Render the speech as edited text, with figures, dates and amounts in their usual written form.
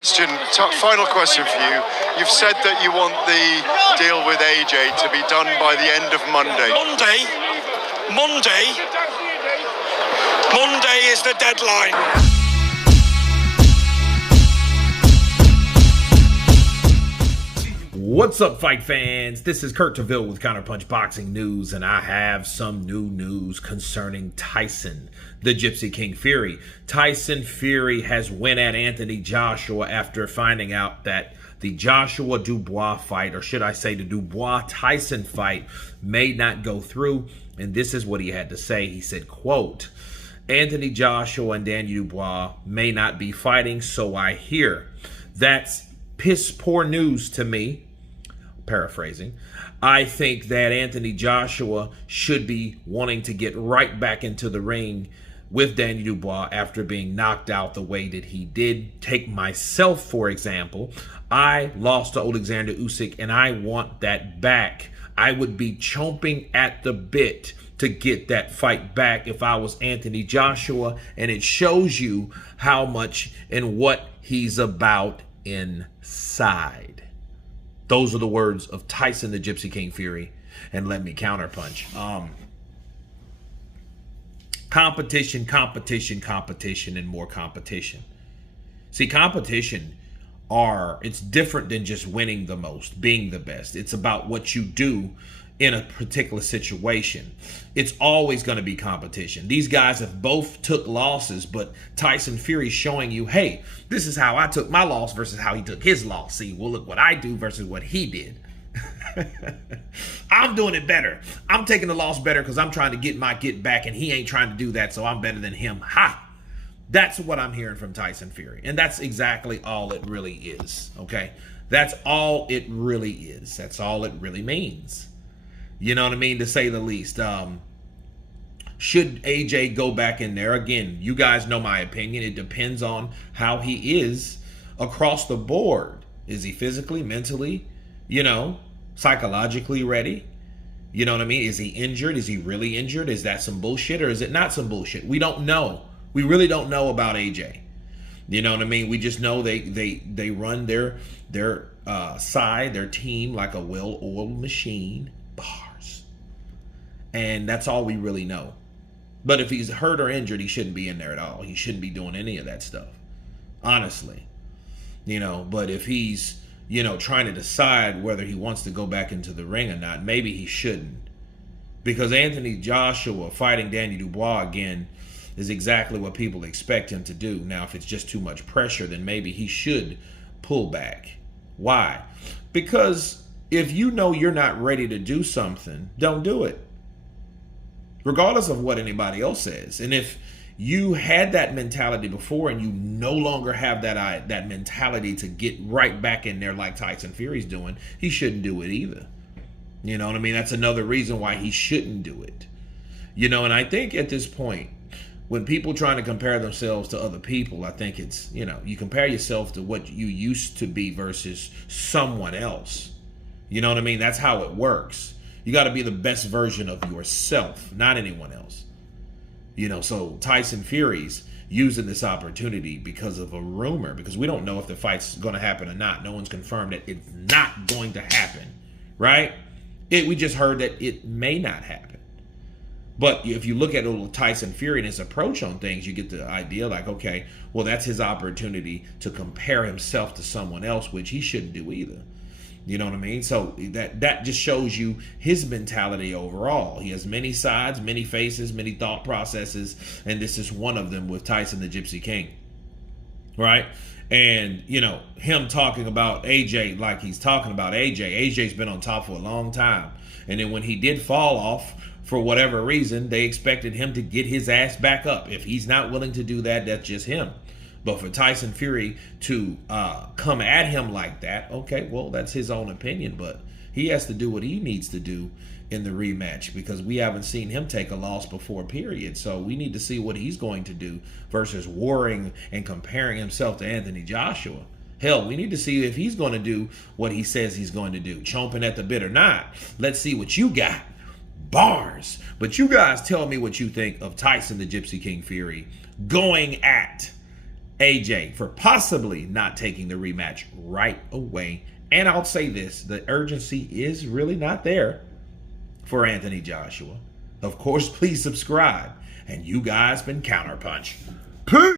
Final question for you. You've said that you want the deal with AJ to be done by the end of Monday. Monday is the deadline. What's up, fight fans? This is Kurt Taville with Counterpunch Boxing News, and I have some new news concerning Tyson, the Gypsy King Fury. Tyson Fury has went at Anthony Joshua after finding out that the Joshua Dubois fight, or should I say the Dubois-Tyson fight, may not go through, and this is what he had to say. He said, quote, Anthony Joshua and Daniel Dubois may not be fighting, so I hear. That's piss poor news to me. Paraphrasing. I think that Anthony Joshua should be wanting to get right back into the ring with Daniel Dubois after being knocked out the way that he did. Take myself, for example. I lost to Alexander Usyk, and I want that back. I would be chomping at the bit to get that fight back if I was Anthony Joshua, and it shows you how much and what he's about inside. Those are the words of Tyson, the Gypsy King Fury, and let me counterpunch. Competition, and more competition. See, competition it's different than just winning the most, being the best. It's about what you do in a particular situation. It's always going to be competition. These guys have both took losses, but Tyson Fury showing you, hey, this is how I took my loss versus how he took his loss. See, well, look what I do versus what he did. I'm doing it better. I'm taking the loss better because I'm trying to get my get back, and he ain't trying to do that, so I'm better than him. Ha! That's what I'm hearing from Tyson Fury. And that's exactly all it really is, okay? That's all it really is. That's all it really means. You know what I mean? To say the least. Should AJ go back in there? Again, you guys know my opinion. It depends on how he is across the board. Is he physically, mentally, psychologically ready? You know what I mean? Is he injured? Is he really injured? Is that some bullshit, or is it not some bullshit? We don't know. We really don't know about AJ. You know what I mean? We just know they run their side, their team like a well-oiled machine. Bars. And that's all we really know. But if he's hurt or injured, he shouldn't be in there at all. He shouldn't be doing any of that stuff. Honestly. But if he's, trying to decide whether he wants to go back into the ring or not, maybe he shouldn't. Because Anthony Joshua fighting Daniel Dubois again is exactly what people expect him to do. Now, if it's just too much pressure, then maybe he should pull back. Why? Because if you know you're not ready to do something, don't do it. Regardless of what anybody else says. And if you had that mentality before and you no longer have that mentality to get right back in there like Tyson Fury's doing, he shouldn't do it either. You know what I mean? That's another reason why he shouldn't do it. And I think at this point, when people trying to compare themselves to other people, I think it's, you compare yourself to what you used to be versus someone else. You know what I mean? That's how it works. You got to be the best version of yourself, not anyone else. So Tyson Fury's using this opportunity because of a rumor, because we don't know if the fight's going to happen or not. No one's confirmed that it's not going to happen, right? We just heard that it may not happen. But if you look at Tyson Fury and his approach on things, you get the idea like, okay, well, that's his opportunity to compare himself to someone else, which he shouldn't do either. You know what I mean? So that just shows you his mentality overall. He has many sides, many faces, many thought processes, and this is one of them with Tyson, the Gypsy King. Right? And, him talking about AJ like he's talking about AJ. AJ's been on top for a long time. And then when he did fall off, for whatever reason, they expected him to get his ass back up. If he's not willing to do that, that's just him. But for Tyson Fury to come at him like that, okay, well, that's his own opinion. But he has to do what he needs to do in the rematch, because we haven't seen him take a loss before, period. So we need to see what he's going to do versus warring and comparing himself to Anthony Joshua. Hell, we need to see if he's going to do what he says he's going to do, chomping at the bit or not. Let's see what you got. Bars. But you guys tell me what you think of Tyson, the Gypsy King Fury, going at AJ for possibly not taking the rematch right away. And I'll say this, the urgency is really not there for Anthony Joshua. Of course, please subscribe. And you guys been Counterpunch. Peace!